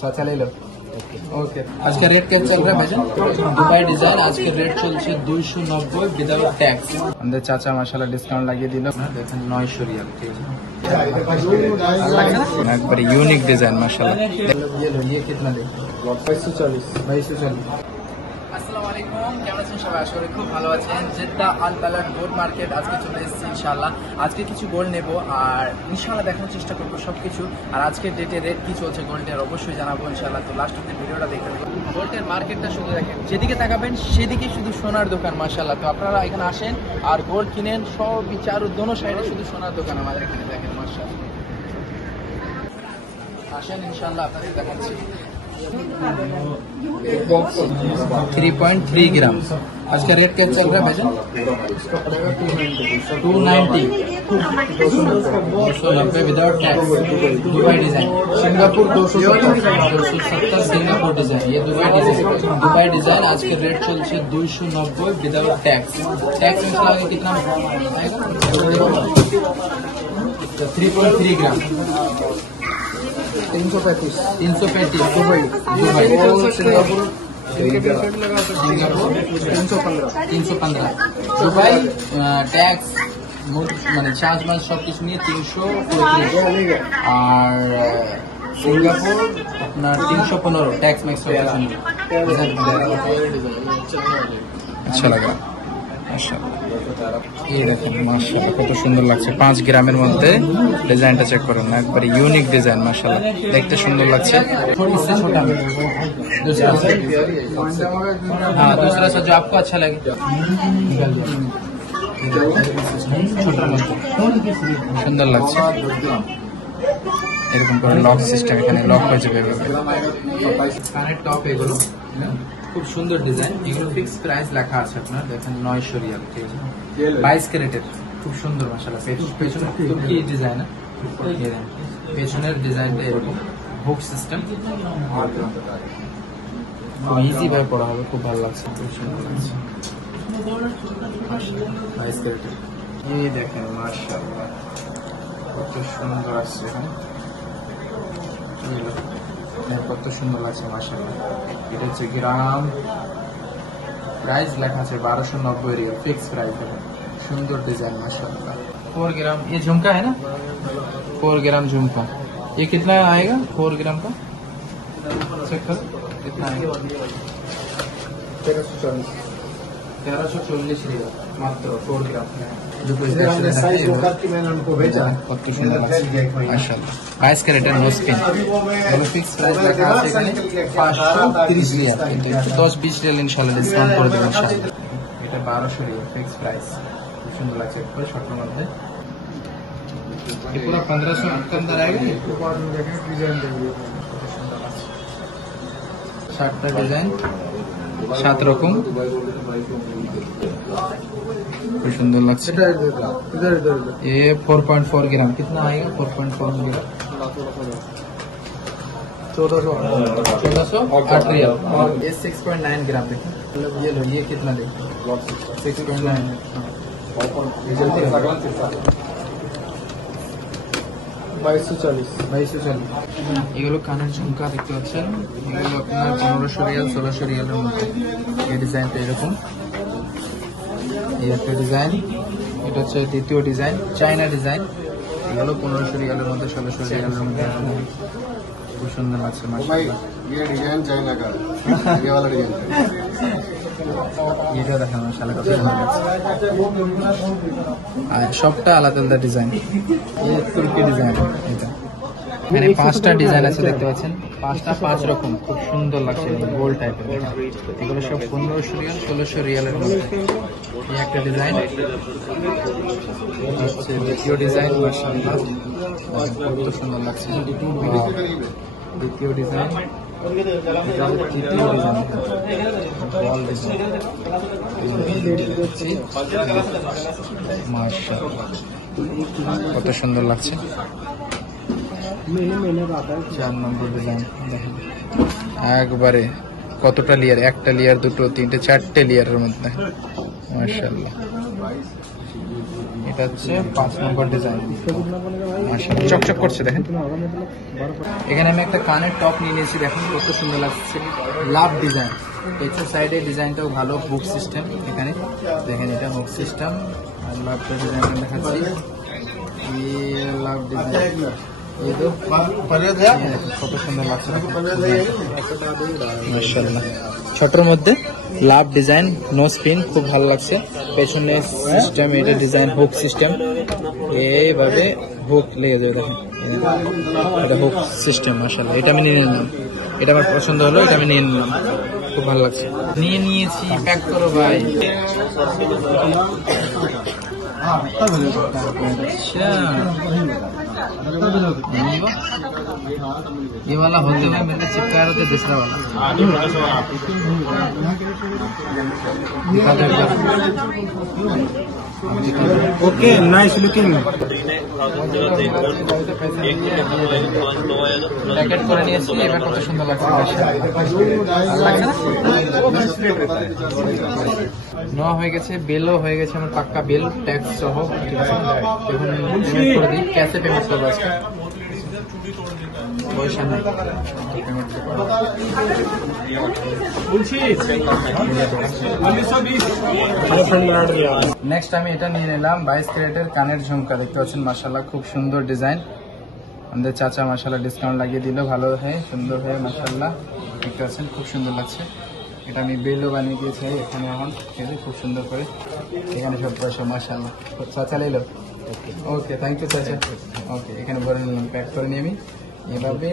চাচা লেলো ওকে। আজকে রেট কেমন চল रहा है भाईजान? দুবাই ডিজাইন আজকে রেট চলছে 290 উইদাউট ট্যাক্স। আমাদের চাচা মাশাআল্লাহ ডিসকাউন্ট লাগিয়ে দিল, দেখেন 900 রিয়াল। ঠিক আছে, একবারে ইউনিক ডিজাইন মাশাআল্লাহ। ये लो, ये कितना दे? 2240। আসসালামু আলাইকুম, কেমন আছেন সবাই? আশা করি খুব ভালো আছেন। জেদ্দা আল বালাদ গোল্ড মার্কেট আজকে চলে এসেছি ইনশাআল্লাহ। আজকে কিছু গোল্ড নেব আর ইনশাআল্লাহ দেখানোর চেষ্টা করবো সবকিছু। আর আজকের ডেটে রেট কি চলছে গোল্ডের অবশ্যই জানাবো ইনশাআল্লাহ। তো লাস্ট অব্দি ভিডিওটা দেখতে থাকুন। গোল্ডের মার্কেটটা শুধু দেখেন, যেদিকে তাকাবেন সেদিকে শুধু সোনার দোকান মাশাআল্লাহ। তো আপনারা এখানে আসেন আর গোল্ড কিনেন, সব চারু দোনো সাইডে শুধু সোনার দোকান আমাদের এখানে দেখেন মাশাআল্লাহ। আসেন ইনশাআল্লাহ আপনাদের দেখাচ্ছি। 3.3 ग्राम आज का रेट क्या चल रहा है भाईजान? इसका पड़ेगा 290 290 without tax. Dubai design Singapore 270 Singapore design. ये दुबई डिजाइन आज के रेट चलছে 290 विदाउट टैक्स। टैक्स में चला के कितना आएगा? 3.3 ग्राम 335 दुबई सिंगापुर 315 दुबई टैक्स মানে চার্জ মাস সবকিছু নিয়ে 335 আর সিঙ্গাপুর আপনার 315 टैक्स मैक्स সবকিছু নিয়ে। अच्छा लगा माशाल्लाह। ये देखो माशाल्लाह কত সুন্দর লাগছে। 5 গ্রামের মধ্যে ডিজাইনটা চেক করুন, একবারে ইউনিক ডিজাইন মাশাআল্লাহ, দেখতে সুন্দর লাগছে। इससे छोटा हाँ दूसरा सा जो आपको अच्छा लगे ছোটার মধ্যে সুন্দর লাগছে। এরকম করে লক সিস্টেম, এখানে লক হয়ে যাবে। কানের টপ এগুলো খুব সুন্দর ডিজাইন, এগুলো ফিক্স প্রাইস লেখা আছে আপনার দেখেন 900 রিয়াল। ঠিক আছে, 22 ক্যারেটের খুব সুন্দর মাশাআল্লাহ। পেছনে তুর্কি ডিজাইন, পেছনের ডিজাইনটা এরকম হুক সিস্টেম, খুব ইজি ভাবে পড়া হবে, খুব ভালো লাগছে, খুব সুন্দর লাগছে। 22 ক্যারেটের এই দেখেন মাশাআল্লাহ কত সুন্দর আসছে। এখানে কত সুন্দর লাগছে মাশাআল্লাহ। এটা হচ্ছে গ্রাম, प्राइस লেখা আছে 1290 रियल फिक्स प्राइस है। सुंदर डिजाइन माशाल्लाह। 4 ग्राम ये झुमका है ना, 4 ग्राम झुमका। ये कितना आएगा 4 ग्राम का? चेक कर कितना आएगा। 1340 रियल मात्र 4 ग्राम। जो मैंने उनको भेजा माशाल्लाह। 22 carat no spin, fix price লেখা আছে এখানে 530 রিয়াল। 10-20 রিয়াল ইনশাআল্লাহ ডিসকাউন্ট করে দেব ইনশাআল্লাহ। এটা 1200 রিয়াল ফিক্স প্রাইস, খুব সুন্দর লাগছে। পুরো শর্টের মধ্যে ये पूरा 1500 के अंदर आएगा। इसके बाद में देखें डिजाइन देखिए कत সুন্দর আছে। 7টা ডিজাइन 7 রকম খুব সুন্দর লাগছে। ये 4.4 ग्राम कितना आएगा? 4.4 ग्राम 1408 रियल। और ये 6.9 ग्राम देखिए, ये लो, ये कितना देखिए 6.9 2240। এগুলো কানের ঝুমকা দেখতে পাচ্ছেন, এগুলো আপনার 1500 রিয়াল 1600 রিয়ালের মধ্যে। এই ডিজাইনটা এরকম, এই একটা ডিজাইন, এটা হচ্ছে দ্বিতীয় ডিজাইন চায়না ডিজাইন। এগুলো 1500 রিয়ালের মধ্যে 1600 রিয়ালের মধ্যে। খুব সুন্দর লাগছে মাশাআল্লাহ। ये डिजाइन चाइना का ये वाला डिजाइन এটা দেখেন মাশাআল্লাহ কত সুন্দর লাগছে। আর সবটা আলাদা আলাদা ডিজাইন। এই তুর্কি ডিজাইন, এটা মানে 5টা ডিজাইন আছে দেখতে পাচ্ছেন, 5টা 5 রকম, খুব সুন্দর লাগছে গোল্ড টাইপের। এগুলো সব 1500 রিয়াল 1600 রিয়ালের মধ্যে। এই একটা ডিজাইন হচ্ছে দ্বিতীয় ডিজাইন মাশাআল্লাহ কত সুন্দর লাগছে। দ্বিতীয় ডিজাইন, তৃতীয় ডিজাইন, মাশাআল্লাহ কত সুন্দর লাগছে। 4 নম্বর ডিজাইন দেখেন, একবারে কতটা লেয়ার, একটা লেয়ার, দুটো, তিনটে, 4টে লেয়ারের মধ্যে মাশাআল্লাহ। এটা হচ্ছে 5 নম্বর ডিজাইন, মাশাআল্লাহ চকচক করছে দেখেন। এখানে আমি একটা কানের টপ নিয়ে নিয়েছি, দেখেন কত সুন্দর লাগছে, লাভ ডিজাইন। পেছনের সাইডে ডিজাইনটাও ভালো, হুক সিস্টেম। এখানে দেখেন এটা হুক সিস্টেম আর লাভটা ডিজাইন দেখাচ্ছি, লাভ ডিজাইন। কত সুন্দর লাগছে মাশাআল্লাহ। ছোটর মধ্যে লাভ ডিজাইন, নো স্পিন, খুব ভালো লাগছে। পেছনে সিস্টেম এটা ডিজাইন হুক সিস্টেম, এইভাবে হুক লেগে যাবে দেখেন, এটা হুক সিস্টেম মাশাআল্লাহ। এটা আমি নিয়ে নিলাম, এটা আমার পছন্দ হলো, এটা আমি নিয়ে নিলাম, খুব ভালো লাগছে। নিয়ে নিয়েছি, প্যাক করো ভাই। ये वाला होते हुए मैंने चिपकाया होता दूसरा वाला। Okay nice looking. প্যাকেট করে নিয়েছি, এবার কত সুন্দর লাগছে। নেওয়া হয়ে গেছে, বেলও হয়ে গেছে আমার, পাক্কা বেল ট্যাক্স সহ। ঠিক আছে, এখন পেমেন্ট করে দিই, ক্যাশে পেমেন্ট করবো আজকে, পয়সা নাই। নেক্সট আমি এটা নিয়ে নিলাম 22 ক্যারেটের কানের ঝুমকা, দেখতে পাচ্ছেন মাশাআল্লাহ খুব সুন্দর ডিজাইন। আমাদের চাচা মাশাআল্লাহ ডিসকাউন্ট লাগিয়ে দিল, ভালো হয়ে সুন্দর হয়ে মাশাআল্লাহ, দেখতে পাচ্ছেন খুব সুন্দর লাগছে। এটা আমি বেলও বানিয়ে দিয়েছি এখানে, এখন ঠিক আছে খুব সুন্দর করে। এখানে সব পয়সা মাশাআল্লাহ চাচা নিল। ওকে থ্যাংক ইউ চাচা। ওকে এখানে ভরে নিলাম, প্যাক করে নিয়ে আমি এভাবে।